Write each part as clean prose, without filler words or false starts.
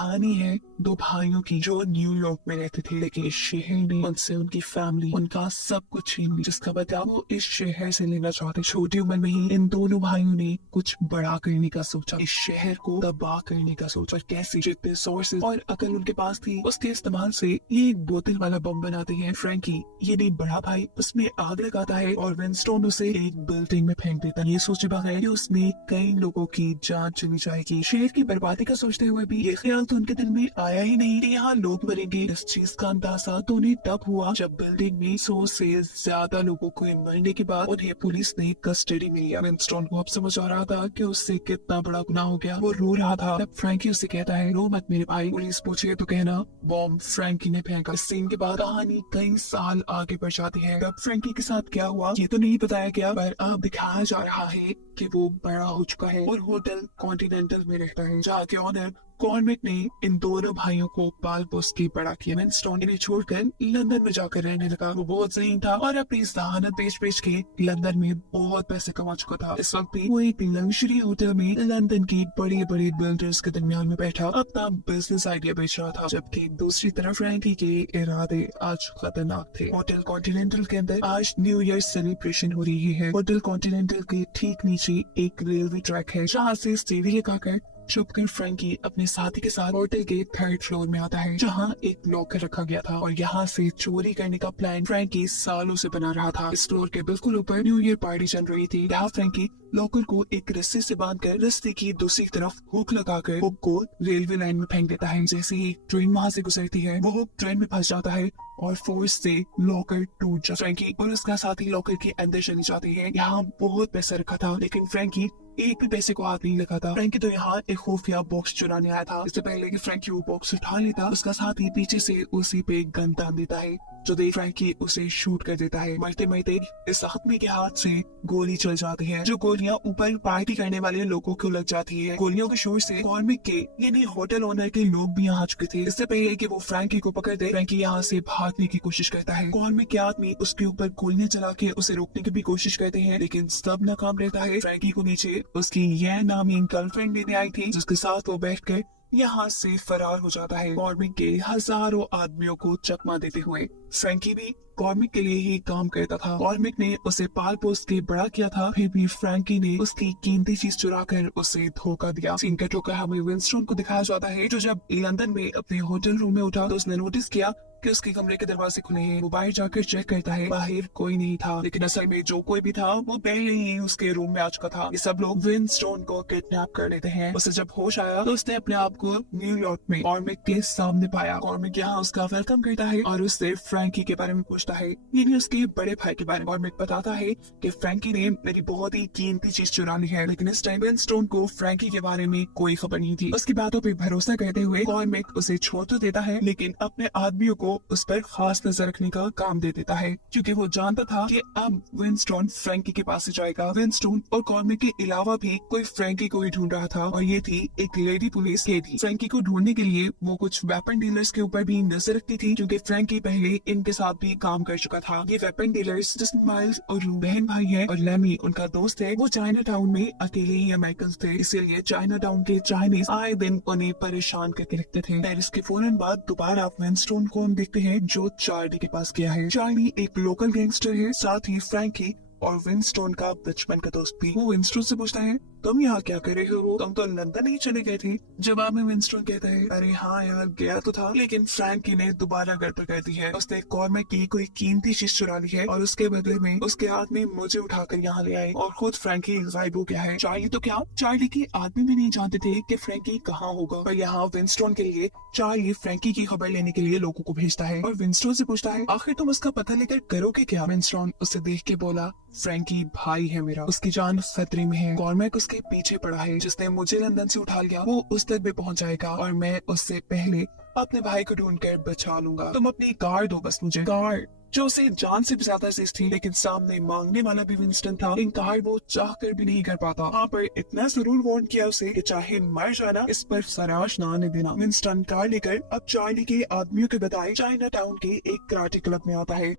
कहानी है दो भाइयों की जो न्यूयॉर्क में रहते थे, लेकिन इस शहर ने उनसे उनकी फैमिली, उनका सब कुछ छीन लिया, जिसका बदला वो इस शहर से लेना चाहते। छोटी उम्र में ही इन दोनों भाइयों ने कुछ बड़ा करने का सोचा, इस शहर को तबाह करने का सोचा। और कैसे जितने सोर्सेज और अकल उनके पास थी, उसके इस्तेमाल से ये एक बोतल वाला बम बनाते हैं। फ्रैंकी ये नहीं बड़ा भाई उसमें आग लगाता है और विंस्टन उसे एक बिल्डिंग में फेंक देता है, ये सोचे बगैर कि उसमें कई लोगों की जान चली जाएगी। शहर की बर्बादी का सोचते हुए भी ये ख्याल तो उनके दिल में आया ही नहीं कि यहाँ लोग मरेंगे। इस चीज का अंदाजा तो उन्हें तब हुआ जब बिल्डिंग में 100 से ज्यादा लोगों को मरने के बाद उन्हें पुलिस ने कस्टडी में लिया। विंस्टन को अब समझ आ रहा था कि उससे कितना बड़ा गुनाह हो गया। वो रो रहा था तब फ्रैंकी उसे कहता है, रो मत मेरे भाई, पुलिस पूछे तो कहना बॉम्ब फ्रैंकी ने फेंका। इस सीन के बाद कहानी कई साल आगे बढ़ जाती है। तब फ्रैंकी के साथ क्या हुआ ये तो नहीं बताया गया, पर अब दिखाया जा रहा है कि वो बड़ा हो चुका है और होटल कॉन्टिनेंटल में रहता है, जहाँ के ऑनर कॉर्मिक ने इन दोनों भाइयों को पाल पोस के बड़ा किया। विंस्टन इन्हें छोड़कर लंदन में जाकर रहने लगा। वो बहुत ज़हीन था और अपनी जहानत बेच के लंदन में बहुत पैसे कमा चुका था। इस वक्त भी वो एक लग्जरी होटल में लंदन के बड़े बड़े बिल्डर्स के दरमियान में बैठा अपना बिजनेस आइडिया बेच रहा था, जबकि दूसरी तरफ फ्रैंकी के इरादे आज खतरनाक थे। होटल कॉन्टिनेंटल के अंदर आज न्यू ईयर सेलिब्रेशन हो रही है। होटल कॉन्टिनेंटल के ठीक नीचे एक रेलवे ट्रैक है, जहाँ से सीढ़ी लगाकर छुपकर फ्रैंकी अपने साथी के साथ होटल के 3rd फ्लोर में आता है, जहाँ एक लॉकर रखा गया था और यहाँ से चोरी करने का प्लान फ्रैंकी सालों से बना रहा था। इस फ्लोर के बिल्कुल ऊपर न्यू ईयर पार्टी चल रही थी। यहाँ फ्रैंकी लॉकर को एक रस्सी से बांधकर रस्ते की दूसरी तरफ हुक लगाकर हुक को रेलवे लाइन में फेंक देता है। जैसे ही ट्रेन वहाँ से गुजरती है, वो हुक ट्रेन में फंस जाता है और फोर्स से लॉकर टूट जाता है। फ्रैंकी और उसका साथी लॉकर के अंदर चली जाती है। यहाँ बहुत पैसा रखा था, लेकिन फ्रैंकी एक भी पैसे को हाथ नहीं लगा था। फ्रैंकी तो यहाँ एक खुफिया बॉक्स चुराने आया था। इससे पहले कि फ्रैंकी वो बॉक्स उठा लेता, उसका साथी पीछे से उसी पे गन तान देता है, जो देख फ्रैंकी उसे शूट कर देता है। मरते मरते इस आदमी के हाथ से गोली चल जाती है, जो गोलियां ऊपर पार्टी करने वाले लोगों को लग जाती है। गोलियों के शोर से कॉर्मिक के यानी होटल ओनर के लोग भी यहाँ आ चुके थे। इससे पहले कि वो फ्रैंकी को पकड़ दे, फ्रैंकी यहाँ से भागने की कोशिश करता है। कॉर्मिक के आदमी उसके ऊपर गोलियां चला के उसे रोकने की भी कोशिश करते हैं, लेकिन सब नाकाम रहता है। फ्रैंकी को नीचे उसकी यह नामी गर्लफ्रेंड लेने आई थी, जिसके साथ वो बैठकर यहाँ से फरार हो जाता है, कॉर्मिक के हजारों आदमियों को चकमा देते हुए। फ्रैंकी भी कॉर्मिक के लिए ही काम करता था। कॉर्मिक ने उसे पाल पोस के बड़ा किया था, फिर भी फ्रैंकी ने उसकी कीमती चीज चुरा कर उसे धोखा दिया। सीन कट होकर हमें विंस्टन को दिखाया जाता है, जो जब लंदन में अपने होटल रूम में उठा तो उसने नोटिस किया कि उसके कमरे के दरवाजे खुले हैं। वो बाहर जाकर चेक करता है, बाहर कोई नहीं था, लेकिन असल में जो कोई भी था वो पहले ही उसके रूम में आ चुका था। ये सब लोग विंस्टन को किडनैप कर लेते हैं। उसे जब होश आया तो उसने अपने आप को न्यूयॉर्क में कॉर्मिक के सामने पाया। कॉर्मिक यहाँ उसका वेलकम करता है और उससे फ्रैंकी के बारे में पूछता है, यानी उसके बड़े भाई के बारे में। कॉर्मिक बताता है कि फ्रैंकी ने मेरी बहुत ही कीमती चीज चुरा ली है, लेकिन इस टाइम विंस्टन को फ्रैंकी के बारे में कोई खबर नहीं थी। उसकी बातों पर भरोसा करते हुए कॉर्मिक उसे छोड़ तो देता है, लेकिन अपने आदमियों को उस पर खास नजर रखने का काम दे देता है, क्योंकि वो जानता था कि अब विंस्टन फ्रैंकी के पास से जाएगा। विंस्टन और कॉर्मिक के अलावा भी कोई फ्रैंकी को ही ढूंढ रहा था, और ये थी एक लेडी पुलिस कैदी। फ्रैंकी को ढूंढने के लिए वो कुछ वेपन डीलर्स के ऊपर भी नजर रखती थी, क्योंकि फ्रैंकी पहले इनके साथ भी काम कर चुका था। ये वेपन डीलर्स जिसमें माइल्स और बहन भाई है और लेमी उनका दोस्त है, वो चाइना टाउन में अकेले ही अमेरिकन थे, इसीलिए चाइना टाउन के चाइनीज आए दिन उन्हें परेशान करके रखते थे। पेरिस के फौरन बाद दोबारा विंस्टन को हम देखते हैं, जो चार्ली के पास गया है। चार्ली एक लोकल गैंगस्टर है, साथ ही फ्रैंकी और विंस्टन का बचपन का दोस्त भी। वो विंस्टन से पूछता है, तुम यहाँ क्या कर रहे हो? तुम तो लंदन ही चले गए थे। जवाब में विंस्टन कहता है, अरे हाँ यार गया तो था, लेकिन फ्रैंकी ने दोबारा गड़बड़ कर दी है। उसने कॉर्मिक की कोई कीमती चीज चुरा ली है और उसके बदले में उसके आदमी मुझे उठाकर यहाँ ले आए और खुद फ्रैंकी गायब हो गया है। चार्ली तो क्या, चार्ली के आदमी भी नहीं जानते थे कि फ्रैंकी कहाँ होगा। पर यहाँ विंस्टन के लिए चार्ली फ्रैंकी की खबर लेने के लिए लोगों को भेजता है और विंस्टन से पूछता है, आखिर तुम उसका पता लेकर करोगे क्या? विंस्टन उसे देख के बोला, फ्रैंकी भाई है मेरा, उसकी जान खतरे में है। कॉर्मिक उसके पीछे पड़ा है, जिसने मुझे लंदन से उठा लिया, वो उस तक भी पहुंच जाएगा और मैं उससे पहले अपने भाई को ढूंढकर बचा लूंगा। तुम अपनी कार दो बस मुझे। कार जो उसे जान से भी ज्यादा अजीज थी, लेकिन सामने मांगने वाला भी विंस्टन था। इनकार वो चाह कर भी नहीं कर पाता। हाँ, पर इतना जरूर वार्न किया उसे कि चाहे मर जाना, इस पर सराश ना आने देना। विंस्टन कार लेकर अब चार्ली के आदमियों के बताए चाइना टाउन के एक कराटे क्लब में आता है।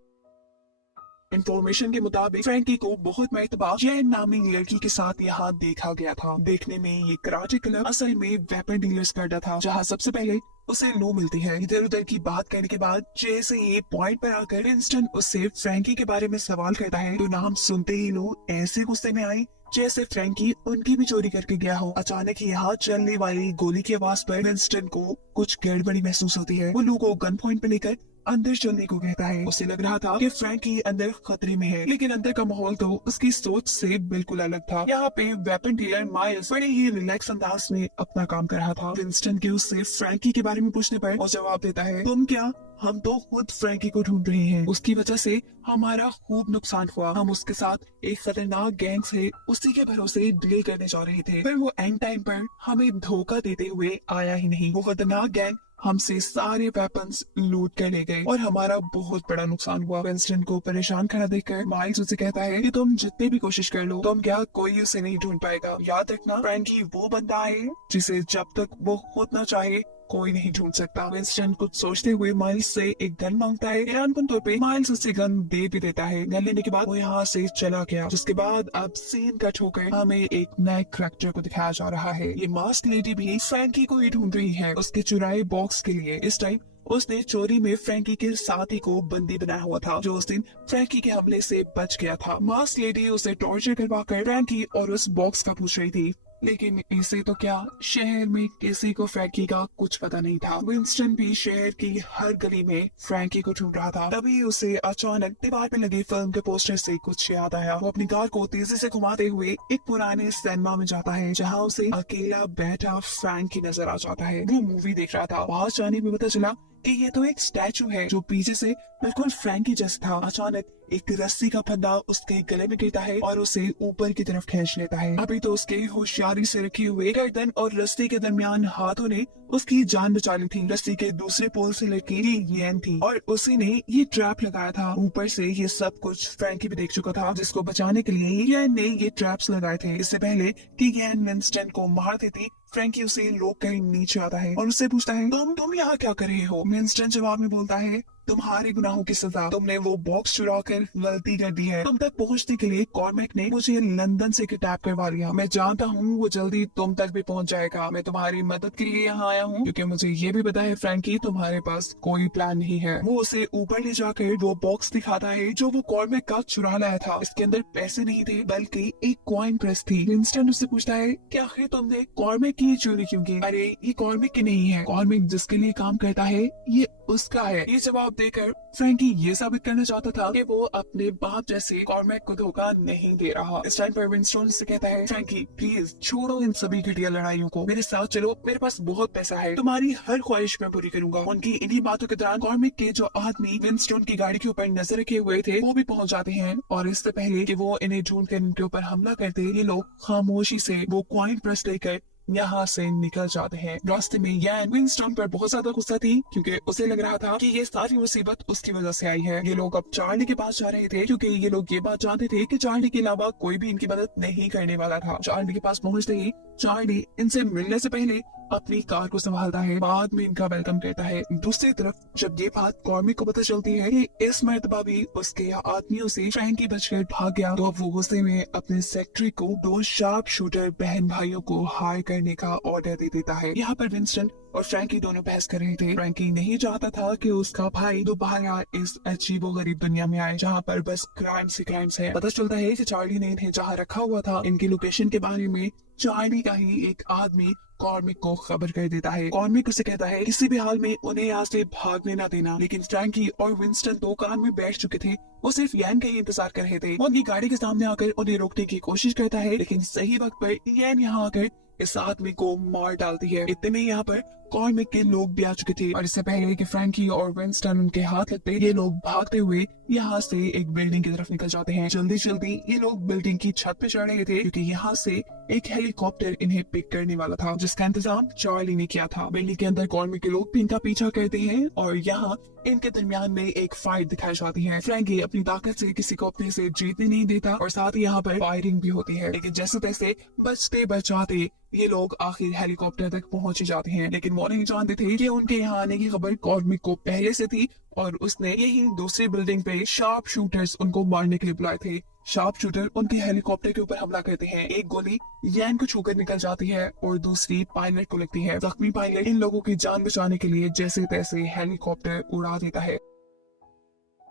इंफॉर्मेशन के मुताबिक फ्रैंकी को बहुत मरतबा जैन नामी लड़की के साथ यहाँ देखा गया था। देखने में ये कराटे क्लब असल में वेपन डीलर्स का अड्डा था, जहाँ सबसे पहले उसे लो मिलती है। इधर उधर की बात करने के बाद जैसे ये पॉइंट पर आकर विंस्टन उससे फ्रैंकी के बारे में सवाल करता है तो नाम सुनते ही लो ऐसे गुस्से में आई जैसे फ्रैंकी उनकी भी चोरी करके गया हो। अचानक यहाँ चलने वाली गोली की आवाज पर विंस्टन को कुछ गड़बड़ी महसूस होती है। वो लू को गन पॉइंट पे लेकर अंदर चलने को कहता है। उसे लग रहा था कि फ्रैंकी अंदर खतरे में है, लेकिन अंदर का माहौल तो उसकी सोच से बिल्कुल अलग था। यहाँ पे वेपन डीलर माइल्स बड़े ही रिलैक्स अंदाज में अपना काम कर रहा था। विंस्टन के उससे फ्रैंकी के बारे में पूछने पर वो जवाब देता है, तुम क्या, हम तो खुद फ्रैंकी को ढूंढ रहे हैं। उसकी वजह से हमारा खूब नुकसान हुआ। हम उसके साथ एक खतरनाक गैंग से उसी के भरोसे डील करने जा रहे थे, पर वो एंड टाइम पर हमें धोखा देते हुए आया ही नहीं। वो खतरनाक गैंग हमसे सारे वेपन्स लूट कर ले गए और हमारा बहुत बड़ा नुकसान हुआ। विंस्टन को परेशान खड़ा देखकर माइल्स उसे कहता है कि तुम जितनी भी कोशिश कर लो, तुम क्या, कोई उसे नहीं ढूंढ पाएगा। याद रखना, फ्रैंकी वो बंदा है जिसे जब तक वो खुद न चाहे कोई नहीं ढूंढ सकता। विंस्टन कुछ सोचते हुए माइल्स से एक गन मांगता है। हैरानकुन तौर पे माइल्स उसे गन दे भी देता है। गन लेने के बाद वो यहाँ से चला गया, जिसके बाद अब सीन कट होकर हमें एक नए करैक्टर को दिखाया जा रहा है। ये मास्क लेडी भी फ्रैंकी को ही ढूंढ रही है उसके चुराए बॉक्स के लिए। इस टाइम उसने चोरी में फ्रैंकी के साथी को बंदी बनाया हुआ था, जो उस दिन फ्रैंकी के हमले से बच गया था। मास्क लेडी उसे टॉर्चर करवाकर फ्रैंकी और उस बॉक्स का पूछ रही थी, लेकिन इसे तो क्या, शहर में किसी को फ्रैंकी का कुछ पता नहीं था। विंस्टन भी शहर की हर गली में फ्रैंकी को ढूंढ रहा था। तभी उसे अचानक दीवार पे लगी फिल्म के पोस्टर से कुछ याद आया। वो अपनी कार को तेजी से घुमाते हुए एक पुराने सिनेमा में जाता है, जहाँ उसे अकेला बैठा फ्रैंकी नजर आ जाता है। वो मूवी देख रहा था। वहाँ जाने में पता चला कि ये तो एक स्टैचू है जो पीछे से बिल्कुल फ्रैंकी जैसा था। अचानक एक रस्सी का फंदा उसके गले में गिरता है और उसे ऊपर की तरफ खींच लेता है। अभी तो उसके होशियारी से रखी हुए गर्दन और रस्सी के दरमियान हाथों ने उसकी जान बचा ली थी। रस्सी के दूसरे पोल से लटकी येन थी और उसी ने ये ट्रैप लगाया था। ऊपर से ये सब कुछ फ्रैंकी भी देख चुका था, जिसको बचाने के लिए येन ने ये ट्रैप्स लगाए थे। इससे पहले कि येन विंस्टन को मार देती, फ्रैंकी उसे रोक कर नीचे आता है और उससे पूछता है, तुम यहाँ क्या कर रहे हो? विंस्टन जवाब में बोलता है, तुम्हारे गुनाहों की सजा, तुमने वो बॉक्स चुरा कर गलती कर दी है। तुम तक पहुँचने के लिए कॉर्मेक ने मुझे लंदन से किडनैप करवा लिया। मैं जानता हूँ वो जल्दी तुम तक भी पहुँच जाएगा। मैं तुम्हारी मदद के लिए यहाँ आया हूँ, क्योंकि मुझे ये भी पता है फ्रैंकी, तुम्हारे पास कोई प्लान नहीं है। वो उसे ऊपर ले जाकर वो बॉक्स दिखाता है जो वो कॉर्मेक का चुरा लाया था। इसके अंदर पैसे नहीं थे, बल्कि एक कॉइन प्रेस थी। विंस्टन उससे पूछता है, क्या आखिर तुमने कॉर्मेक की चोरी क्यों की? अरे ये कॉर्मेक की नहीं है, कॉर्मेक जिसके लिए काम करता है ये उसका है। ये जवाब देकर फ्रैंकी ये साबित करना चाहता था कि वो अपने बाप जैसे कॉर्मेक को धोखा नहीं दे रहा। इस टाइम पर विंस्टन से कहता है, फ्रैंकी प्लीज छोड़ो इन सभी घटिया लड़ाइयों को, मेरे साथ चलो, मेरे पास बहुत पैसा है, तुम्हारी हर ख्वाहिश मैं पूरी करूंगा। उनकी इन्हीं बातों के दौरान कॉर्मेक के जो आदमी विंस्टन की गाड़ी के ऊपर नजर रखे हुए थे वो भी पहुंच जाते हैं, और इससे पहले कि वो इन्हें ढूंढ कर इनके ऊपर हमला करते, ये लोग खामोशी से वो कॉइन प्रेस लेकर यहाँ से निकल जाते हैं। रास्ते में येन विंस्टन पर बहुत ज्यादा गुस्सा थी, क्योंकि उसे लग रहा था कि ये सारी मुसीबत उसकी वजह से आई है। ये लोग अब चार्ली के पास जा रहे थे, क्योंकि ये लोग ये बात जानते थे कि चार्ली के अलावा कोई भी इनकी मदद नहीं करने वाला था। चार्ली के पास पहुंचते ही चार्ली इनसे मिलने से पहले अपनी कार को संभालता है, बाद में इनका वेलकम करता है। दूसरी तरफ जब ये बात कॉर्मेक को पता चलती है कि इस मर्तबा भी उसके आदमियों से फ्रैंकी बचकर भाग गया, तो अब वो गुस्से में अपने सेक्रेटरी को 2 शार्प शूटर बहन भाइयों को हायर करने का ऑर्डर दे देता है। यहाँ पर विंस्टन और फ्रैंकी दोनों बहस कर रहे थे। फ्रैंकी नहीं चाहता था कि उसका भाई दोबारा इस अजीबोगरीब दुनिया में आए, जहाँ पर बस क्राइम्स ही क्राइम्स है। पता चलता है कि चार्ली ने इन्हें जहाँ रखा हुआ था, इनकी लोकेशन के बारे में चार्ली का ही एक आदमी कॉर्मेक को खबर कर देता है। कॉर्मेक उसे कहता है किसी भी हाल में उन्हें यहाँ से भागने ना देना। लेकिन फ्रैंकी और विंस्टन 2 कार में बैठ चुके थे, वो सिर्फ येन का ही इंतजार कर रहे थे। वो उनकी गाड़ी के सामने आकर उन्हें रोकने की कोशिश करता है, लेकिन सही वक्त पर येन यहाँ आकर इस आदमी को मार डालती है। इतने में यहाँ पर कॉर्मेक के लोग भी आ चुके थे, और इससे पहले कि फ्रैंकी और विंस्टन उनके हाथ लगते, ये लोग भागते हुए यहाँ से एक बिल्डिंग की तरफ निकल जाते हैं। जल्दी जल्दी ये लोग बिल्डिंग की छत पे चढ़ रहे थे, क्योंकि यहाँ से एक हेलीकॉप्टर इन्हें पिक करने वाला था, जिसका इंतजाम चार्ली ने किया था। बिल्डिंग के अंदर कॉर्मेक के लोग भी इनका पीछा करते हैं, और यहाँ इनके दरमियान में एक फाइट दिखाई जाती है। फ्रैंकी अपनी ताकत से किसी को अपने से जीतने नहीं देता, और साथ ही यहाँ पर फायरिंग भी होती है। लेकिन जैसे तैसे बचते बचाते ये लोग आखिर हेलीकॉप्टर तक पहुंच ही जाते हैं, लेकिन वो नहीं जानते थे कि उनके यहाँ आने की खबर कॉर्मिक को पहले से थी और उसने यही दूसरी बिल्डिंग पे शार्प शूटर्स उनको मारने के लिए बुलाए थे। शार्प शूटर उनके हेलीकॉप्टर के ऊपर हमला करते हैं। एक गोली यैन को छूकर निकल जाती है और दूसरी पायलट को लगती है। जख्मी पायलट इन लोगों की जान बचाने के लिए जैसे तैसे हेलीकॉप्टर उड़ा देता है।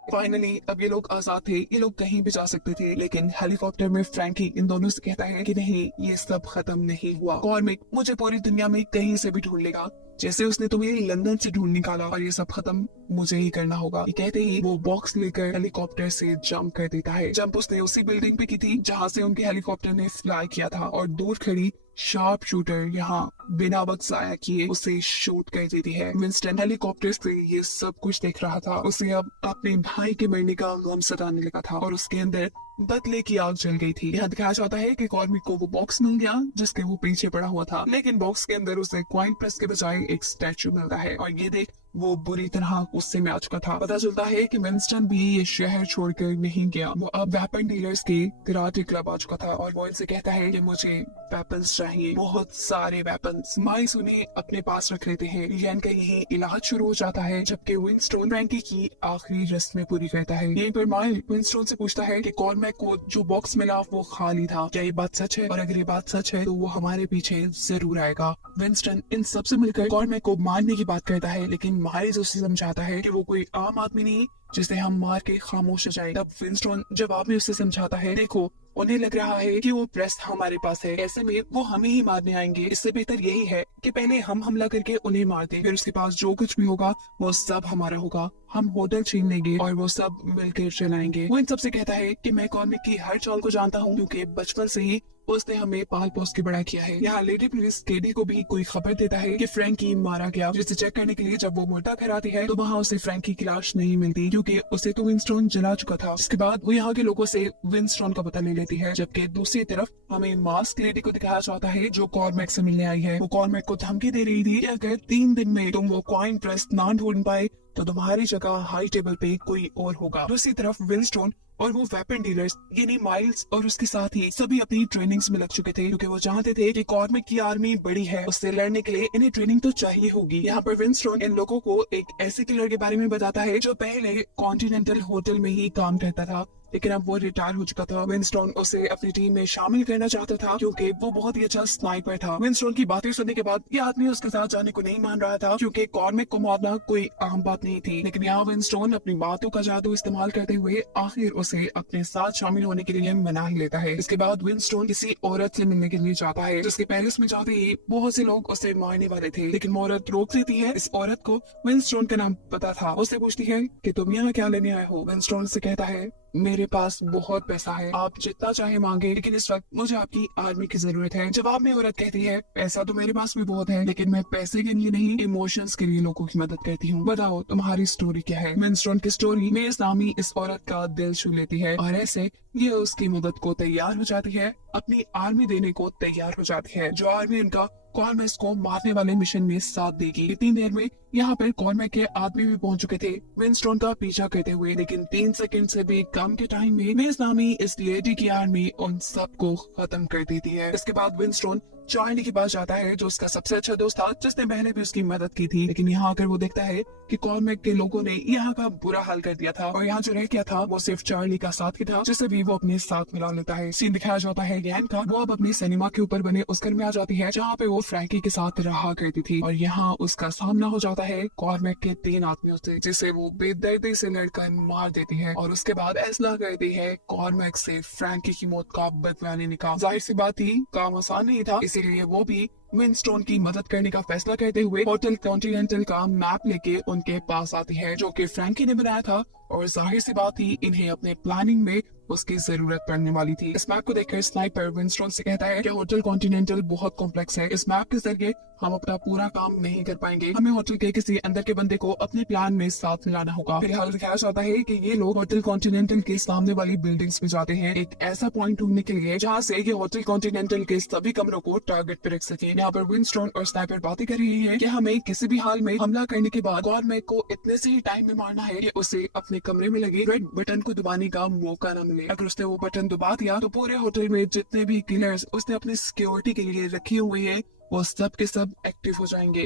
फाइनली अब ये लोग आजाद थे, ये लोग कहीं भी जा सकते थे, लेकिन हेलीकॉप्टर में फ्रैंकी इन दोनों से कहता है कि नहीं, ये सब खत्म नहीं हुआ। कॉर्मिक मुझे पूरी दुनिया में कहीं से भी ढूंढ लेगा, जैसे उसने तुम्हें लंदन से ढूंढ निकाला, और ये सब खत्म मुझे ही करना होगा। ये कहते ही वो बॉक्स लेकर हेलीकॉप्टर से जंप कर देता है। जंप उसने उसी बिल्डिंग पे की थी जहाँ से उनके हेलीकॉप्टर ने फ्लाई किया था, और दूर खड़ी शार्प शूटर यहाँ बिना वक्त जाया किए उसे शूट कर देती है। विंस्टन हेलीकॉप्टर से ये सब कुछ देख रहा था। उसे अब अपने भाई के मरने का गम सताने लगा था और उसके अंदर बदले की आग जल गई थी। यहाँ दिखाया जाता है कि कॉर्मिक को वो बॉक्स मिल गया जिसके वो पीछे पड़ा हुआ था, लेकिन बॉक्स के अंदर उसे कॉइन प्रेस के बजाय एक स्टैचू मिलता है, और ये देख वो बुरी तरह गुस्से में आ चुका था। पता चलता है कि विंस्टन भी ये शहर छोड़कर नहीं गया, वो अब वेपन डीलर्स के कराटे क्लब आ चुका था, और वो इनसे कहता है कि मुझे वेपन्स चाहिए, बहुत सारे वेपन्स। माइल्स उन्हें अपने पास रख लेते हैं। यैन का यही इलाज शुरू हो जाता है, जबकि विंस्टन फ्रैंकी की आखिरी रस्में पूरी करता है। यहीं पर माइल विंस्टन से पूछता है कि कॉर्मैक को जो बॉक्स मिला वो खाली था, क्या ये बात सच है? और अगर ये बात सच है तो वो हमारे पीछे जरूर आएगा। विंस्टन इन सबसे मिलकर कॉर्मैक को मारने की बात करता है, लेकिन माइल्स उसे समझाता है कि वो कोई आम आदमी नहीं जिसे हम मार के खामोश हो जाए। तब विंस्टन जवाब में उसे समझाता है, देखो उन्हें लग रहा है कि वो प्रेस हमारे पास है, ऐसे में वो हमें ही मारने आएंगे। इससे बेहतर यही है कि पहले हम हमला करके उन्हें मार दें, फिर उसके पास जो कुछ भी होगा वो सब हमारा होगा। हम होटल छीन लेंगे और वो सब मिलकर चलाएंगे। वो इन सबसे कहता है कि मैं कॉर्मिक की हर चाल को जानता हूँ, क्योंकि बचपन से ही उसने हमें पाल पोस के बड़ा किया है। यहाँ लेडी पुलिस केडी को भी कोई खबर देता है कि फ्रैंकी मारा गया, जिसे चेक करने के लिए जब वो मुर्दा घर आती है तो वहाँ उसे फ्रैंकी की लाश नहीं मिलती, क्योंकि उसे तो विंस्टन जला चुका था। इसके बाद वो यहाँ के लोगों से विंस्टन का पता ले लेती है, जबकि दूसरी तरफ हमें मास्क लेडी को दिखाया जाता है जो कॉर्मैक से मिलने आई है। वो कॉर्मैक को धमकी दे रही थी कि अगर 3 दिन में तुम वो कॉइन प्रेस ना ढूंढ पाए तो तुम्हारी जगह हाई टेबल पे कोई और होगा। दूसरी तरफ विंस्टन और वो वेपन डीलर्स यानी माइल्स और उसके साथ ही सभी अपनी ट्रेनिंग्स में लग चुके थे, क्योंकि वो चाहते थे कि कॉर्मिक की आर्मी बड़ी है, उससे लड़ने के लिए इन्हें ट्रेनिंग तो चाहिए होगी। यहाँ पर विंस्टन इन लोगों को एक ऐसे किलर के बारे में बताता है जो पहले कॉन्टिनेंटल होटल में ही काम करता था, लेकिन अब वो रिटायर हो चुका था। विंस्टन उसे अपनी टीम में शामिल करना चाहता था क्योंकि वो बहुत ही अच्छा स्नाइपर था। विंस्टन की बातें सुनने के बाद ये आदमी उसके साथ जाने को नहीं मान रहा था, क्योंकि कॉर्मिक को मारना कोई आम बात नहीं थी। लेकिन यहाँ विंस्टन अपनी बातों का जादू इस्तेमाल करते हुए आखिर उसे अपने साथ शामिल होने के लिए मना ही लेता है। इसके बाद विंस्टन किसी औरत से मिलने के लिए जाता है, जिसके पेरिस में जाते ही बहुत से लोग उसे मारने वाले थे, लेकिन वो औरत रोक देती है। इस औरत को विंस्टन का नाम पता था। उससे पूछती है कि तुम यहाँ क्या लेने आए हो? विंस्टन से कहता है, मेरे पास बहुत पैसा है, आप जितना चाहे मांगे, लेकिन इस वक्त मुझे आपकी आर्मी की जरूरत है। जवाब में औरत कहती है, पैसा तो मेरे पास भी बहुत है, लेकिन मैं पैसे के लिए नहीं, इमोशंस के लिए लोगों की मदद करती हूँ। बताओ तुम्हारी स्टोरी क्या है? विंस्टन की स्टोरी में इस्लामी इस औरत का दिल छू लेती है और ऐसे ये उसकी मदद को तैयार हो जाती है, अपनी आर्मी देने को तैयार हो जाती है, जो आर्मी उनका कॉर्मैक को मारने वाले मिशन में साथ देगी। इतनी देर में यहाँ पर कॉर्मैक के आदमी भी पहुंच चुके थे विंस्टन का पीछा करते हुए, लेकिन 3 सेकंड से भी कम के टाइम में इस्लामी इस लेडी की आर्मी उन सबको खत्म कर देती है। इसके बाद विंस्टन चार्ली के पास जाता है, जो उसका सबसे अच्छा दोस्त था, जिसने पहले भी उसकी मदद की थी, लेकिन यहाँ आकर वो देखता है कि कॉर्मैक के लोगों ने यहाँ का बुरा हाल कर दिया था और यहाँ जो रह गया था वो सिर्फ चार्ली का साथ ही था, जिसे भी वो अपने साथ मिला लेता है। सीन दिखाया जाता है यैन का। वो अब अपनी सिनेमा के ऊपर बने उस घर में आ जाती है जहाँ पे वो फ्रैंकी के साथ रहा करती थी, और यहाँ उसका सामना हो जाता है कॉर्मैक के 3 आदमियों से, जिसे वो बेदर्दी से लड़कर मार देती है और उसके बाद ऐसा करती है कॉर्मैक से फ्रैंकी की मौत का बदला लेने का। जाहिर सी बात थी, काम आसान नहीं था, इसीलिए वो भी विंस्टन की मदद करने का फैसला करते हुए होटल कॉन्टिनेंटल का मैप लेके उनके पास आती है, जो कि फ्रैंकी ने बनाया था, और जाहिर सी बात थी इन्हें अपने प्लानिंग में उसकी जरूरत पड़ने वाली थी। इस मैप को देखकर स्नाइपर विंस्टन से कहता है कि होटल कॉन्टिनेंटल बहुत कॉम्प्लेक्स है, इस मैप के जरिए हम अपना पूरा काम नहीं कर पाएंगे, हमें होटल के किसी अंदर के बंदे को अपने प्लान में साथ मिलाना होगा। फिलहाल दिखाया जाता है कि ये लोग होटल कॉन्टिनेंटल के सामने वाली बिल्डिंग्स में जाते हैं, एक ऐसा पॉइंट ढूंढने के लिए जहाँ से ये होटल कॉन्टिनेंटल के सभी कमरों को टारगेट पे रख सके। यहाँ पर विंस्टन और स्नाइपर बातें कर रही है कि हमें किसी भी हाल में हमला करने के बाद कॉर्मैक को इतने से ही टाइम में मारना है कि उसे अपने कमरे में लगे रेड बटन को दबाने का मौका न मिले। अगर उसने वो बटन दबा दिया तो पूरे होटल में जितने भी किलर्स उसने अपनी सिक्योरिटी के लिए रखे हुए हैं वो सब के सब एक्टिव हो जाएंगे।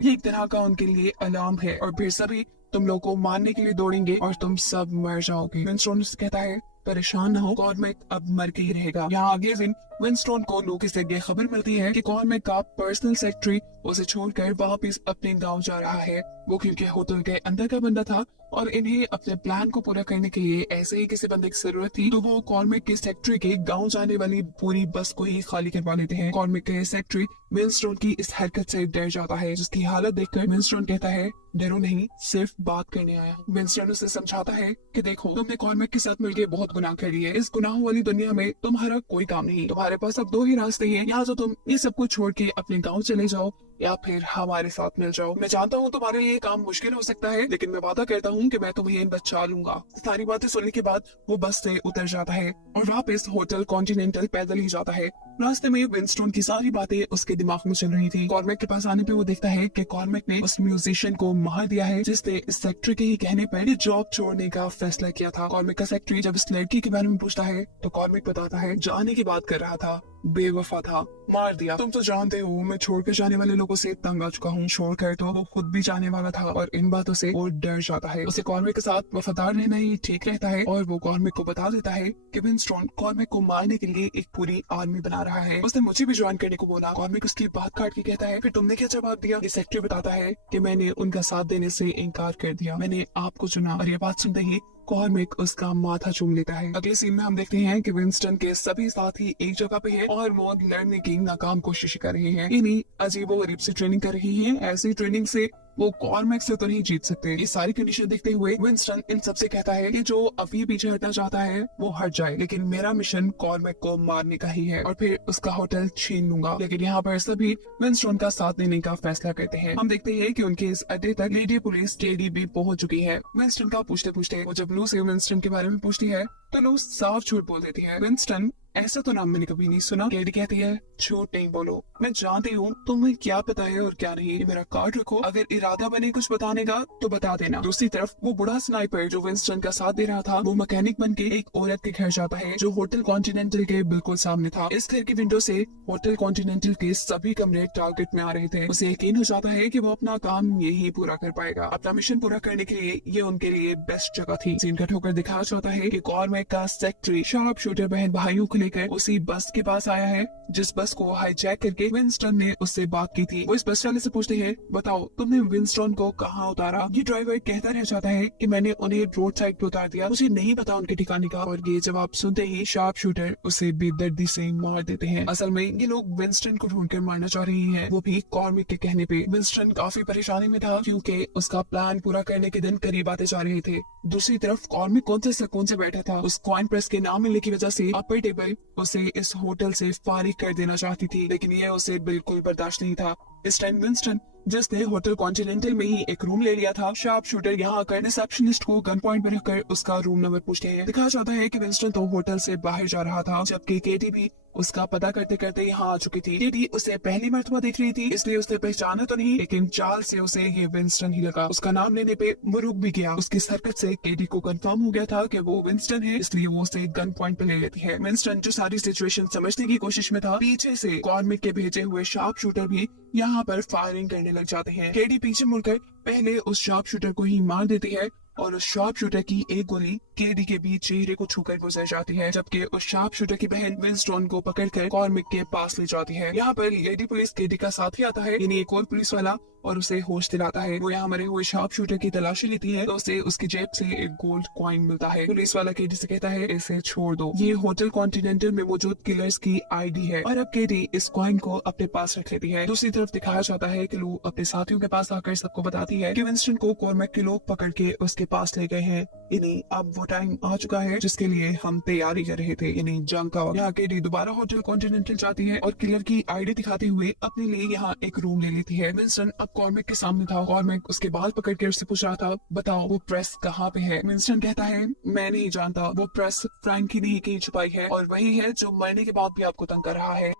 ये एक तरह का उनके लिए अलार्म है और फिर सभी तुम लोग को मारने के लिए दौड़ेंगे और तुम सब मर जाओगे। विंस्टन कहता है परेशान न हो, कॉर्मेक अब मर के ही रहेगा। यहाँ अगले दिन विंस्टन को लोगों से ये खबर मिलती है कि कॉर्मेक का पर्सनल सेक्रेटरी उसे छोड़कर वापस अपने गांव जा रहा है। वो क्योंकि होटल के अंदर का बंदा था और इन्हें अपने प्लान को पूरा करने के लिए ऐसे ही किसी बंदे की जरूरत थी, तो वो कॉर्मेक के सेक्रेटरी के गांव जाने वाली पूरी बस को ही खाली करवा लेते हैं। कॉर्मेक के सेक्रेटरी विंस्टन की इस हरकत से डर जाता है, जिसकी हालत देखकर विंस्टन कहता है डरो नहीं, सिर्फ बात करने आया हूँ। विंस्टन उसे समझाता है कि देखो तुमने कॉर्मेक के साथ मिलकर बहुत गुनाह कर लिए। इस गुनाहों वाली दुनिया में तुम्हारा कोई काम नहीं। तुम्हारे पास अब दो ही रास्ते हैं, या तो तुम ये सब कुछ छोड़ के अपने गाँव चले जाओ या फिर हमारे साथ मिल जाओ। मैं जानता हूँ तुम्हारे लिए काम मुश्किल हो सकता है, लेकिन मैं वादा करता हूँ कि मैं तुम्हें बचा लूंगा। सारी बातें सुनने के बाद वो बस से उतर जाता है और वापस होटल कॉन्टिनेंटल पैदल ही जाता है। रास्ते में विंस्टन की सारी बातें उसके दिमाग में चल रही थी। कॉर्मेक के पास आने पे वो देखता है कि कॉर्मेक ने उस म्यूजिशियन को मार दिया है जिसने इस सेक्रेटरी के ही कहने पर जॉब छोड़ने का फैसला किया था। कॉर्मेक का सेक्रेटरी जब इस लड़की के बारे में पूछता है तो कॉर्मेक बताता है जाने की बात कर रहा था, बेवफा था, मार दिया। तुम तो जानते हो मैं छोड़कर जाने वाले लोगों से तंग आ चुका हूँ। छोड़कर तो वो खुद भी जाने वाला था और इन बातों से वो डर जाता है। उसे कॉर्मेक के साथ वफादार रहना ही ठीक रहता है और वो कॉर्मेक को बता देता है कि विंस्टन कॉर्मेक को मारने के लिए एक पूरी आर्मी बना रहा है। उसने मुझे भी ज्वाइन करने को बोला। कॉर्मेक उसकी बात काट के कहता है फिर तुमने क्या जवाब दिया? ये सेक्रेटरी बताता है कि मैंने उनका साथ देने से इनकार कर दिया, मैंने आपको चुना। और ये बात सुनते ही कॉर्मेक उसका माथा चूम लेता है। अगले सीन में हम देखते हैं कि विंस्टन के सभी साथी एक जगह पे हैं और वो लड़ने की नाकाम कोशिश कर रहे हैं। इन्हीं अजीबोगरीब से ट्रेनिंग कर रही हैं। ऐसी ट्रेनिंग से वो कॉर्मेक से तो नहीं जीत सकते। ये सारी कंडीशन देखते हुए विंस्टन इन सबसे कहता है कि जो अभी पीछे हटना चाहता है वो हट जाए, लेकिन मेरा मिशन कॉर्मेक को मारने का ही है और फिर उसका होटल छीन लूंगा। लेकिन यहाँ पर सभी विंस्टन का साथ देने का फैसला करते हैं। हम देखते हैं कि उनके इस अड्डे तक लेडी पुलिस केडी भी पहुंच चुकी है। विंस्टन का पूछते पूछते वो जब लू से विंस्टन के बारे में पूछती है तो लू साफ झूठ बोल देती है। विंस्टन ऐसा तो नाम मैंने कभी नहीं सुना। केडी कहती है झूठ नहीं बोलो, मैं जानती हूँ तुम्हें क्या पता है और क्या नहीं। मेरा कार्ड रखो, अगर इरादा बने कुछ बताने का तो बता देना। दूसरी तरफ वो बुढ़ा स्नाइपर जो विंस्टन का साथ दे रहा था वो मैकेनिक बन के एक औरत के घर जाता है जो होटल कॉन्टिनेंटल के बिल्कुल सामने था। इस घर की विंडो से होटल कॉन्टिनेंटल के सभी कमरे टारगेट में आ रहे थे। उसे यकीन हो जाता है कि वो अपना काम यही पूरा कर पाएगा। अपना मिशन पूरा करने के लिए ये उनके लिए बेस्ट जगह थी। सीन कट होकर दिखाया जाता है कि कॉर्मेक का सेक्रेटरी शार्प शूटर बहन भाइयों को लेकर उसी बस के पास आया है जिस बस को हाईजैक करके विंस्टन ने उससे बात की थी। वो इस बस वाले से पूछते हैं बताओ तुमने विंस्टन को कहाँ उतारा? ये ड्राइवर कहता रह जाता है कि मैंने उन्हें रोड साइड पे उतार दिया, मुझे नहीं पता उनके ठिकाने का। और ये जवाब सुनते ही शार्प शूटर उसे बेदर्दी से मार देते हैं। असल में ये लोग विंस्टन को ढूंढकर मारना चाह रहे हैं, वो भी कॉर्मेक के कहने पे। विंस्टन काफी परेशानी में था क्योंकि उसका प्लान पूरा करने के दिन करीब आते जा रहे थे। दूसरी तरफ कॉर्मेक कौन से सुकून से बैठा था। उस कॉइन प्रेस के नाम मिलने की वजह से अपर टेबल उसे इस होटल से फारिग कर देना चाहती थी, लेकिन यह उसे बिल्कुल बर्दाश्त नहीं था। इस टाइम विंस्टन जिसने होटल कॉन्टिनेंटल में ही एक रूम ले लिया था, शार्प शूटर यहाँ आकर रिसेप्शनिस्ट को गन पॉइंट पर रखकर उसका रूम नंबर पूछते हैं। दिखाया जाता है कि विंस्टन तो होटल से बाहर जा रहा था जबकि केटी भी उसका पता करते करते यहाँ आ चुकी थी। केटी उसे पहली मर्तबा देख रही थी इसलिए उसने पहचाना तो नहीं, लेकिन चाल से उसे ये विंस्टन ही लगा। उसका नाम लेने पे वो रुक भी गया। उसकी हरकत से केटी को कंफर्म हो गया था कि वो विंस्टन है, इसलिए वो उसे गन पॉइंट पे ले लेती है। विंस्टन जो सारी सिचुएशन समझने की कोशिश में था, पीछे से कॉर्मेक के भेजे हुए शार्प शूटर भी यहाँ पर फायरिंग करने लग जाते हैं। केटी पीछे मुड़कर पहले उस शार्प शूटर को ही मार देती है और उस शार्प शूटर की एक गोली केडी के बीच चेहरे को छूकर गुजर जाती है, जबकि उस शार्प शूटर की बहन विंस्टन को पकड़कर कॉर्मेक के पास ले जाती है। यहाँ पर लेडी पुलिस केडी का साथ ही आता है, यानी एक और पुलिस वाला, और उसे होश दिलाता है। वो यहाँ मरे हुए शार्प शूटर की तलाशी लेती है तो उसे उसकी जेब से एक गोल्ड कॉइन मिलता है। पुलिस वाला केडी से कहता है इसे छोड़ दो, ये होटल कॉन्टिनेंटल में मौजूद किलर्स की आईडी है। और अब केडी इस कॉइन को अपने पास रख लेती है। दूसरी तरफ दिखाया जाता है कि लू अपने साथियों के पास आकर सबको बताती है कि विंस्टन को कॉर्मेक के लोग पकड़ के उसके पास ले गए हैं। इन्हीं अब वो टाइम आ चुका है जिसके लिए हम तैयारी कर रहे थे, इन्हीं जंग का। यहाँ केडी दोबारा होटल कॉन्टिनेंटल जाती है और किलर की आईडी दिखाते हुए अपने लिए यहाँ एक रूम ले लेती है। विंस्टन अब कॉर्मेक के सामने था। कॉर्मेक उसके बाल पकड़ कर उससे पूछ रहा था बताओ वो प्रेस कहाँ पे है? विंस्टन कहता है मैं नहीं जानता, वो प्रेस फ्रैंकी ने ही कहीं छुपाई है और वही है जो मरने के बाद भी आपको तंग कर रहा है।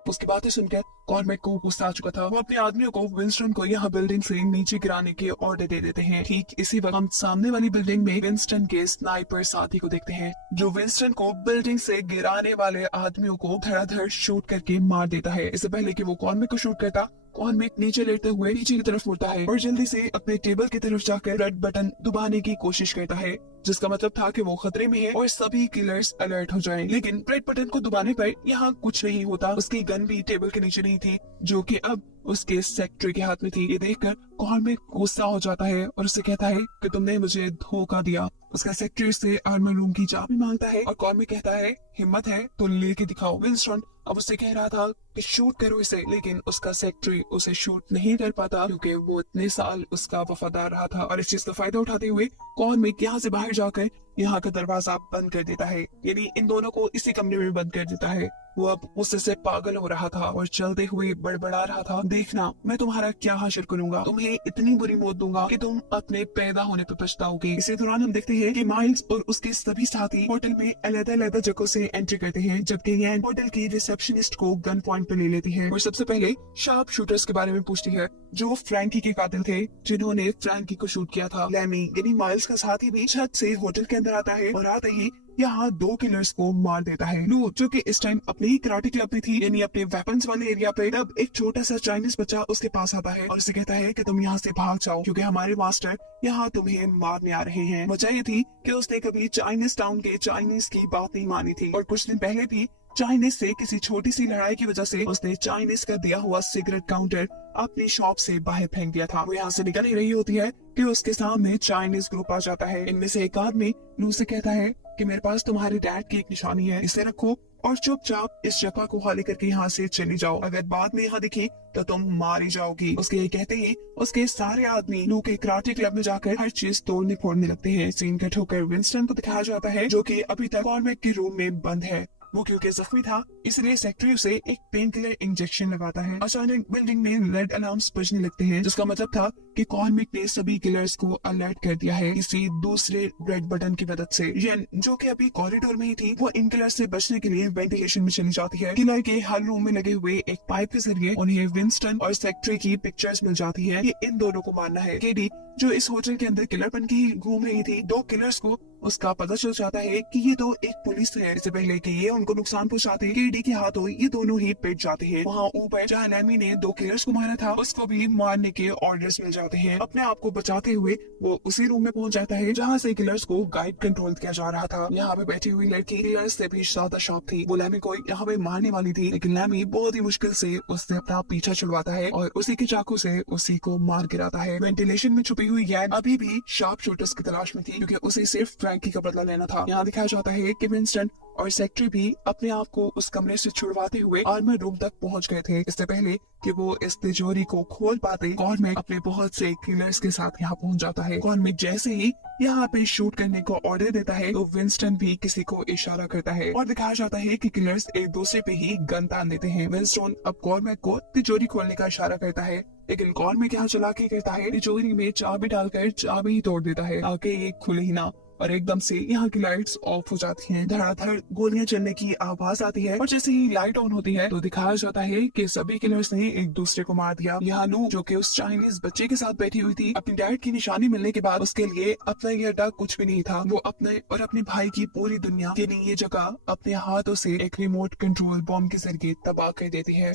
उसकी बातें सुनकर कॉर्मेक को गुस्सा आ चुका था। वो अपने आदमियों को विंस्टन को यहाँ बिल्डिंग से नीचे गिराने के ऑर्डर दे देते हैं। ठीक इसी वक्त हम सामने वाली बिल्डिंग में विंस्टन के स्नाइपर साथी को देखते हैं जो विंस्टन को बिल्डिंग से गिराने वाले आदमियों को धड़ाधड़ शूट करके मार देता है। इससे पहले कि वो कॉर्मेक को शूट करता, कॉर्मेक नीचे लेटते हुए नीचे की तरफ मुड़ता है और जल्दी से अपने टेबल की तरफ जाकर रेड बटन दबाने की कोशिश करता है, जिसका मतलब था कि वो खतरे में है और सभी किलर्स अलर्ट हो जाएं। लेकिन रेड बटन को दबाने पर यहाँ कुछ नहीं होता। उसकी गन भी टेबल के नीचे नहीं थी, जो कि अब उसके सेक्रेटरी के हाथ में थी। ये देखकर कॉर्मेक गुस्सा हो जाता है और उससे कहता है कि तुमने मुझे धोखा दिया। उसका सेक्रेटरी से आर्मर रूम की चाबी मांगता है और कॉर्मेक कहता है हिम्मत है तो लेके दिखाओ। विंस्टन अब उससे कह रहा था कि शूट करो इसे, लेकिन उसका सेक्रेटरी उसे शूट नहीं कर पाता क्योंकि वो इतने साल उसका वफादार रहा था। और इस चीज का फायदा उठाते हुए कॉर्मेक यहाँ से बाहर जाकर यहाँ का दरवाजा बंद कर देता है, यानी इन दोनों को इसी कमरे में बंद कर देता है। वो अब गुस्से से पागल हो रहा था और चलते हुए बड़बड़ा रहा था, देखना मैं तुम्हारा क्या हासिल करूंगा, तुम्हें इतनी बुरी मौत दूंगा कि तुम अपने पैदा होने पर पछताओगे। इसी दौरान हम देखते हैं कि माइल्स और उसके सभी साथी होटल में अलग-अलग जगहों से एंट्री करते हैं, जबकि यह होटल की रिसेप्शनिस्ट को गन पॉइंट पर ले लेती है और सबसे पहले शार्प शूटर्स के बारे में पूछती है, जो फ्रैंकी के कातिल थे जिन्होंने फ्रैंकी को शूट किया था। लैमी यानी माइल्स का साथी भी छत से होटल के अंदर आता है और आते ही यहाँ 2 किलर्स को मार देता है। लू जो कि इस टाइम अपने ही कराटे क्लब में थी, यानी अपने वेपन्स वाले एरिया पे, तब एक छोटा सा चाइनीज बच्चा उसके पास आता है और उसे कहता है कि तुम यहाँ से भाग जाओ क्योंकि हमारे मास्टर यहाँ तुम्हें मारने आ रहे हैं। वजह ये थी कि उसने कभी चाइनीज टाउन के चाइनीज की बात नहीं मानी थी और कुछ दिन पहले भी चाइनीज से किसी छोटी सी लड़ाई की वजह से उसने चाइनीज का दिया हुआ सिगरेट काउंटर अपनी शॉप से बाहर फेंक दिया था। वो यहाँ से निकल ही रही होती है कि उसके सामने चाइनीज ग्रुप आ जाता है। इनमें से एक आदमी लू से कहता है कि मेरे पास तुम्हारे डैड की एक निशानी है, इसे रखो और चुपचाप इस जगह को खाली करके यहाँ से चली जाओ, अगर बाद में यहाँ दिखी तो तुम मारी जाओगी। उसके ये कहते ही उसके सारे आदमी लू के कराटे क्लब में जाकर हर चीज तोड़ने फोड़ने लगते हैं। सीन कट होकर विंस्टन को दिखाया जाता है जो कि अभी तक कॉर्मेक के रूम में बंद है। वो क्योंकि जख्मी था इसलिए सेक्रेटरी उसे एक पेन किलर इंजेक्शन लगाता है। अचानक बिल्डिंग में रेड अलार्म्स बजने लगते हैं, जिसका मतलब था कि कॉर्मेक ने सभी किलर्स को अलर्ट कर दिया है किसी दूसरे रेड बटन की मदद से। येन जो कि अभी कॉरिडोर में ही थी, वो इन किलर से बचने के लिए वेंटिलेशन में चली जाती है। किलर के हर रूम में लगे हुए एक पाइप के जरिए उन्हें विंस्टन और सेक्रेटरी की पिक्चर्स मिल जाती है कि इन दोनों को मारना है। केडी जो इस होटल के अंदर किलर बन के ही घूम रही थी, 2 किलर्स को उसका पता चल जाता है कि ये तो एक पुलिस है। इससे पहले कि ये उनको नुकसान पहुंचाते हैं, केडी के हाथों ये दोनों ही पिट जाते हैं। वहाँ ऊपर जहाँ लैमी ने 2 किलर्स को मारा था, उसको भी मारने के ऑर्डर्स मिल जाते हैं। अपने आप को बचाते हुए वो उसी रूम में पहुंच जाता है जहाँ से किलर्स को गाइड कंट्रोल किया जा रहा था। यहाँ पे बैठी हुई लड़की किलर्स से भी ज्यादा शॉक थी। वो लैमी को यहाँ पे मारने वाली थी, लेकिन लैमी बहुत ही मुश्किल से उससे अपना पीछा छुड़वाता है और उसी के चाकू से उसी को मार गिराता है। वेंटिलेशन में छुपी हुई गैंग अभी भी शार्प शूटर्स की तलाश में थी क्योंकि उसे सिर्फ फ्रैंकी का बदला लेना था। यहाँ दिखाया जाता है कि विंस्टन और सेक्रेटरी भी अपने आप को उस कमरे से छुड़वाते हुए आर्मर रूम तक पहुंच गए थे। इससे पहले कि वो इस तिजोरी को खोल पाते, कॉर्मेक अपने बहुत से किलर्स के साथ यहाँ पहुंच जाता है। कॉर्मेक जैसे ही यहाँ पे शूट करने को ऑर्डर देता है तो विंस्टन भी किसी को इशारा करता है और दिखाया जाता है कि किलर्स एक दूसरे पे ही गन तान देते हैं। विंस्टन अब कॉर्मेक को तिजोरी खोलने का इशारा करता है, लेकिन कॉर्मेक यहाँ चालाकी करता है, तिजोरी में चाबी डालकर चाबी ही तोड़ देता है ताकि ये खुले ही ना। और एकदम से यहाँ की लाइट्स ऑफ हो जाती हैं। धड़ाधड़ गोलियां चलने की आवाज आती है और जैसे ही लाइट ऑन होती है तो दिखाया जाता है कि सभी किलर्स ने एक दूसरे को मार दिया। यहाँ लू जो कि उस चाइनीज बच्चे के साथ बैठी हुई थी, अपनी डैड की निशानी मिलने के बाद उसके लिए अपना ये अड्डा कुछ भी नहीं था। वो अपने और अपने भाई की पूरी दुनिया यानी ये जगह अपने हाथों से एक रिमोट कंट्रोल बॉम्ब के जरिए तबाह कर देती है।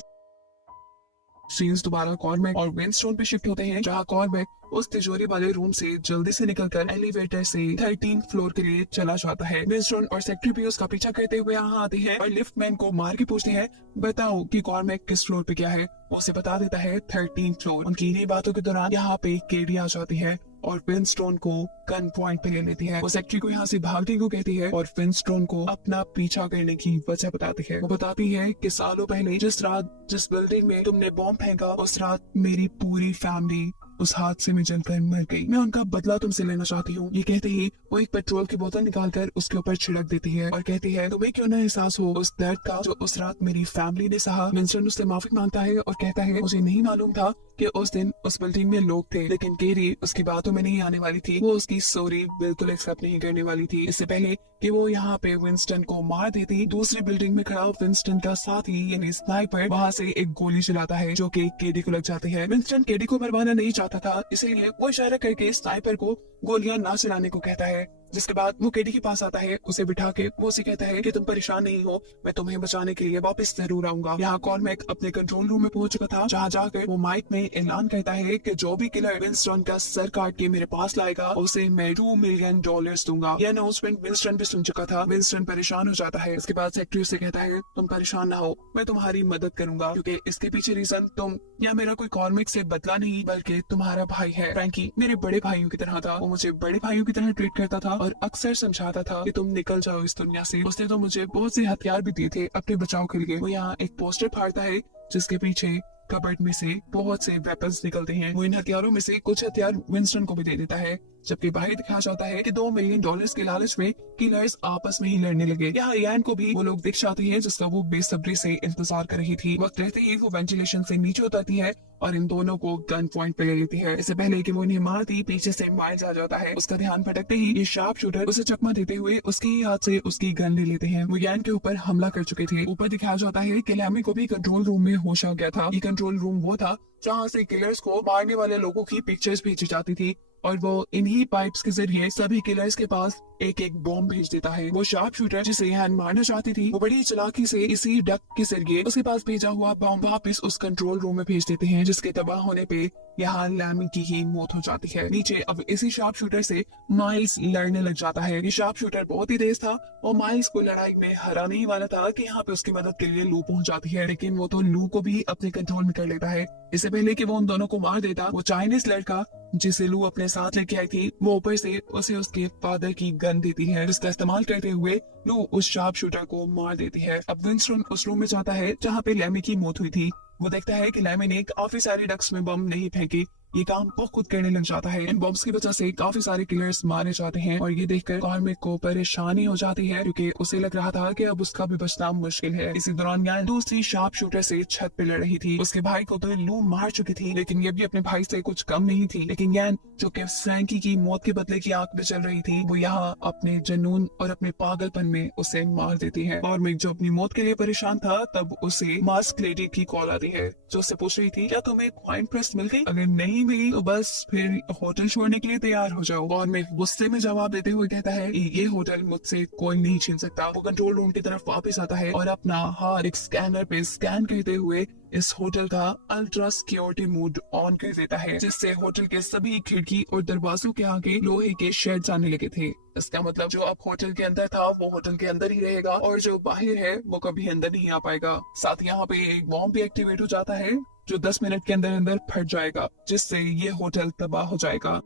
सीन्स दोबारा कॉर्मेक और विंस्टन पे शिफ्ट होते हैं, जहाँ कॉर्मेक उस तिजोरी वाले रूम से जल्दी से निकलकर एलिवेटर से 13th फ्लोर के लिए चला जाता है। विंस्टन और सेक्रेटरी भी उसका पीछा करते हुए यहाँ आते हैं और लिफ्टमैन को मार के पूछते हैं बताओ कि कॉर्मेक किस फ्लोर पे गया है। वो उसे बता देता है 13th फ्लोर। उनकी इन्हीं बातों के दौरान यहाँ पे केडी आ जाती है और विंस्टन को गन पॉइंट पे ले लेती है। वो सेक्रेटरी को यहाँ से भागने को कहती है और विंस्टन को अपना पीछा करने की वजह बताती है। वो बताती है कि सालों पहले जिस रात जिस बिल्डिंग में तुमने बॉम्ब फेंका, उस रात मेरी पूरी फैमिली उस हादसे में जलकर मर गई। मैं उनका बदला तुमसे लेना चाहती हूँ। ये कहते ही वो एक पेट्रोल की बोतल निकालकर उसके ऊपर छिड़क देती है और कहती है तुम्हें क्यों ना एहसास हो उस दर्द का जो उस रात मेरी फैमिली ने सहा। विंस्टन उससे माफी मांगता है और कहता है मुझे नहीं मालूम था कि उस दिन उस बिल्डिंग में लोग थे, लेकिन केरी उसकी बातों में नहीं आने वाली थी। वो उसकी सॉरी बिल्कुल एक्सेप्ट नहीं करने वाली थी। इससे पहले कि वो यहाँ पे विंस्टन को मार देती, दूसरी बिल्डिंग में खड़ा विंस्टन का साथी यानी स्नाइपर वहाँ से एक गोली चलाता है जो कि केडी को लग जाती है। विंस्टन केडी को मरवाना नहीं चाहता था, इसीलिए वो इशारा करके स्नाइपर को गोलियां ना चलाने को कहता है। जिसके बाद वो केडी के पास आता है, उसे बिठा के वो उसे कहता है कि तुम परेशान नहीं हो, मैं तुम्हें बचाने के लिए वापस जरूर आऊंगा। यहाँ कॉर्मेक अपने कंट्रोल रूम में पहुंच चुका था, जहाँ जाकर वो माइक में ऐलान करता है कि जो भी किलर विंस्टन का सर काट के मेरे पास लाएगा उसे मैं $2 मिलियन दूंगा। यह अनाउंसमेंट विंस्टन भी सुन चुका था। विंस्टन परेशान हो जाता है। इसके बाद सेक्रेटरी उसे कहता है तुम परेशान ना हो, मैं तुम्हारी मदद करूंगा, क्योंकि इसके पीछे रीजन तुम या मेरा कोई कॉर्मिक से बदला नहीं बल्कि तुम्हारा भाई है। फ्रैंकी मेरे बड़े भाइयों की तरह था, वो मुझे बड़े भाइयों की तरह ट्रीट करता था और अक्सर समझाता था कि तुम निकल जाओ इस दुनिया से। उसने तो मुझे बहुत से हथियार भी दिए थे अपने बचाव के लिए। वो यहाँ एक पोस्टर फाड़ता है जिसके पीछे कबर्ड में से बहुत से वेपन्स निकलते हैं। वो इन हथियारों में से कुछ हथियार विंस्टन को भी दे देता है, जबकि बाहर दिखाया जाता है कि $2 मिलियन के लालच में किलर्स आपस में ही लड़ने लगे। यहाँ यान को भी वो लोग दिख जाते हैं जिसका वो बेसब्री से इंतजार कर रही थी। वक्त रहते ही वो वेंटिलेशन से नीचे उतरती है और इन दोनों को गन पॉइंट पे ले लेती है। इससे पहले कि वो इन्हें मारती, पीछे से माइल्स आ जाता है। उसका ध्यान भटकते ही ये शार्प शूटर उसे चकमा देते हुए उसके ही हाथ से उसकी गन ले लेते हैं। वो यान के ऊपर हमला कर चुके थे। ऊपर दिखाया जाता है कि लैमी को भी कंट्रोल रूम में होश आ गया था। ये कंट्रोल रूम वो था जहाँ से किलर्स को मारने वाले लोगों की पिक्चर्स भेजी जाती थी और वो इन्हीं पाइप्स के जरिए सभी किलर्स के पास एक एक बॉम्ब भेज देता है। वो शार्प शूटर जिसे हैन मारना चाहती थी, वो बड़ी चालाकी से इसी डक के जरिए उसके पास भेजा हुआ बॉम्ब वापस उस कंट्रोल रूम में भेज देते हैं, जिसके तबाह होने पे यहाँ लैमी की ही मौत हो जाती है। नीचे अब इसी शार्प शूटर से माइल्स लड़ने लग जाता है। ये शार्प शूटर बहुत ही तेज था और माइल्स को लड़ाई में हराने ही वाला था कि यहाँ पे उसकी मदद के लिए लू पहुंच जाती है, लेकिन वो तो लू को भी अपने कंट्रोल में कर लेता है। इससे पहले कि वो उन दोनों को मार देता, वो चाइनीज लड़का जिसे लू अपने साथ लेके आई थी, वो ऊपर से उसे उसके फादर की गन देती है, जिसका इस्तेमाल करते हुए लू उस शार्प शूटर को मार देती है। अब विंस्टन उस रूम में जाता है जहाँ पे लैमी की मौत हुई थी। वो देखता है कि लैमी ने काफी सारी डक्स में बम नहीं फेंके। ये काम वो खुद करने लग जाता है। इन बॉम्ब्स की वजह से काफी सारे किलर्स मारे जाते हैं और ये देखकर कॉर्मिक को परेशानी हो जाती है, क्योंकि उसे लग रहा था कि अब उसका भी बचना मुश्किल है। इसी दौरान यान दूसरी शार्प शूटर से छत पे लड़ रही थी। उसके भाई को तो लू मार चुकी थी, लेकिन ये भी अपने भाई से कुछ कम नहीं थी। लेकिन यान जो कि फ्रैंकी की मौत के बदले की आंख में चल रही थी, वो यहाँ अपने जुनून और अपने पागलपन में उसे मार देती है। कॉर्मिक जो अपनी मौत के लिए परेशान था, तब उसे मास्क लेडी की कॉल आती है जो उससे पूछ रही थी क्या तुम्हें कॉइन प्रेस मिल गई? अगर नहीं मिली तो बस फिर होटल छोड़ने के लिए तैयार हो जाओ। और मैं गुस्से में जवाब देते हुए कहता है ये होटल मुझसे कोई नहीं छीन सकता। वो कंट्रोल रूम की तरफ वापस आता है और अपना हाथ एक स्कैनर पे स्कैन करते हुए इस होटल का अल्ट्रा सिक्योरिटी मोड ऑन कर देता है, जिससे होटल के सभी खिड़की और दरवाजों के आगे लोहे के शेड्स आने लगे थे। इसका मतलब जो अब होटल के अंदर था वो होटल के अंदर ही रहेगा और जो बाहर है वो कभी अंदर नहीं आ पाएगा। साथ यहाँ पे एक बॉम्ब भी एक्टिवेट हो जाता है जो 10 मिनट के अंदर अंदर फट जाएगा, जिससे ये होटल तबाह हो जाएगा।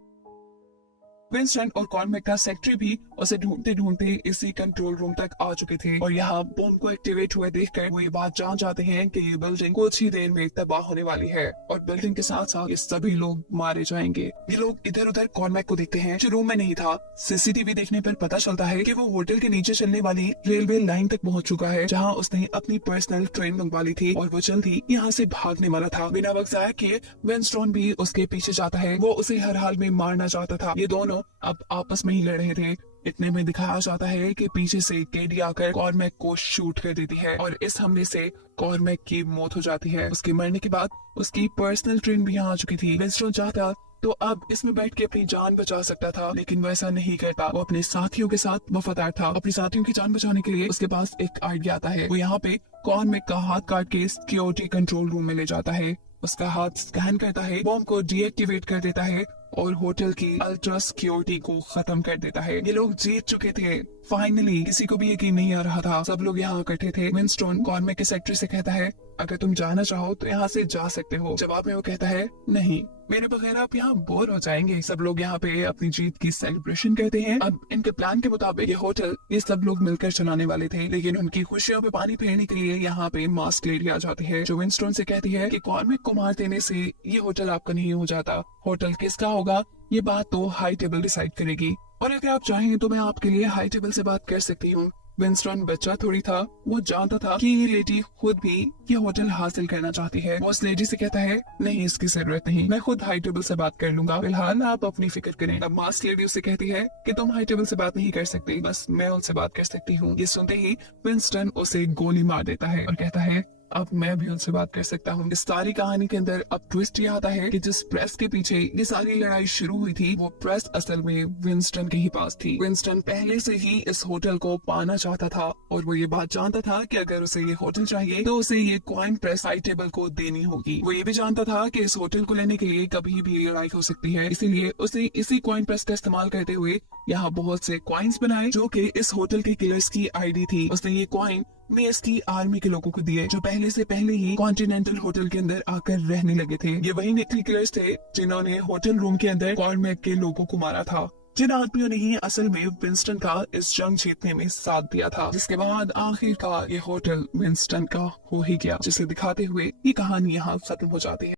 विंस्टन और कॉर्मेक का सेक्रेटरी भी उसे ढूंढते ढूंढते इसी कंट्रोल रूम तक आ चुके थे और यहाँ बॉम्ब को एक्टिवेट हुए देखकर वो ये बात जान जाते हैं कि ये बिल्डिंग कुछ ही देर में तबाह होने वाली है और बिल्डिंग के साथ साथ ये सभी लोग मारे जाएंगे। ये लोग इधर उधर कॉर्मेक को देखते हैं जो रूम में नहीं था। सीसीटीवी देखने पर पता चलता है कि वो होटल के नीचे चलने वाली रेलवे लाइन तक पहुंच चुका है, जहाँ उसने अपनी पर्सनल ट्रेन मंगवा ली थी और वो जल्दी यहाँ से भागने वाला था। बिना वक्त जाया किए विंस्टन भी उसके पीछे जाता है। वो उसे हर हाल में मारना चाहता था। ये दोनों अब आपस में ही लड़ रहे थे। इतने में दिखाया जाता है कि पीछे से केडी आकर कॉर्मेक को शूट कर देती है और इस हमले से कॉर्मेक की मौत हो जाती है। उसके मरने के बाद उसकी पर्सनल ट्रेन भी यहाँ आ चुकी थी। विंस्टन चाहता तो अब इसमें बैठ के अपनी जान बचा सकता था, लेकिन वैसा नहीं करता। वो अपने साथियों के साथ वफादार था। अपनी साथियों की जान बचाने के लिए उसके पास एक आइडिया आता है। वो यहाँ पे कॉर्मेक का हाथ काट के सिक्योरिटी कंट्रोल रूम में ले जाता है। उसका हाथ स्कैन करता है, बॉम्ब को डीएक्टिवेट कर देता है और होटल की अल्ट्रा सिक्योरिटी को खत्म कर देता है। ये लोग जीत चुके थे फाइनली। किसी को भी यकीन नहीं आ रहा था। सब लोग यहाँ इकट्ठे थे। विंस्टन कॉर्मेक के सेक्रेटरी से कहता है अगर तुम जाना चाहो तो यहाँ से जा सकते हो। जवाब में वो कहता है नहीं, मेरे बगैर आप यहाँ बोर हो जाएंगे। सब लोग यहाँ पे अपनी जीत की सेलिब्रेशन करते हैं। अब इनके प्लान के मुताबिक ये होटल ये सब लोग मिलकर चलाने वाले थे, लेकिन उनकी खुशियों पे पानी फेरने के लिए यहाँ पे मास्क लेडी आ जाती है जो विंस्टन से कहती है कि कॉर्मेक को मार देने से ये होटल आपका नहीं हो जाता। होटल किसका होगा ये बात तो हाई टेबल डिसाइड करेगी और अगर आप चाहें तो मैं आपके लिए हाई टेबल से बात कर सकती हूँ। विंस्टन बच्चा थोड़ी था, वो जानता था कि ये लेडी खुद भी ये होटल हासिल करना चाहती है। वो उस लेडी से कहता है नहीं, इसकी जरूरत नहीं, मैं खुद हाई टेबल से बात कर लूंगा, फिलहाल आप अपनी फिक्र करें। अब मास्क लेडी उसे कहती है कि तुम हाई टेबल से बात नहीं कर सकती, बस मैं उनसे बात कर सकती हूँ। ये सुनते ही विंस्टन उसे गोली मार देता है और कहता है अब मैं भी उनसे बात कर सकता हूँ। इस सारी कहानी के अंदर अब ट्विस्ट ये आता है कि जिस प्रेस के पीछे ये सारी लड़ाई शुरू हुई थी वो प्रेस असल में विंस्टन के ही पास थी। विंस्टन पहले से ही इस होटल को पाना चाहता था और वो ये बात जानता था कि अगर उसे ये होटल चाहिए तो उसे ये कॉइन प्रेस आई टेबल को देनी होगी। वो ये भी जानता था कि इस होटल को लेने के लिए कभी भी लड़ाई हो सकती है, इसीलिए उसे इसी कॉइन प्रेस का इस्तेमाल करते हुए यहाँ बहुत से कॉइन्स बनाए जो कि इस होटल के किलर्स की आईडी थी। उसने ये कॉइन मेस की आर्मी के लोगों को दिए जो पहले ही कॉन्टिनेंटल होटल के अंदर आकर रहने लगे थे। ये वही निकली किलर्स थे जिन्होंने होटल रूम के अंदर कॉर्मेक के लोगों को मारा था, जिन आदमियों ने ही असल में विंस्टन का इस जंग जीतने में साथ दिया था, जिसके बाद आखिरकार ये होटल विंस्टन का हो ही गया, जिसे दिखाते हुए ये कहानी यहाँ खत्म हो जाती है।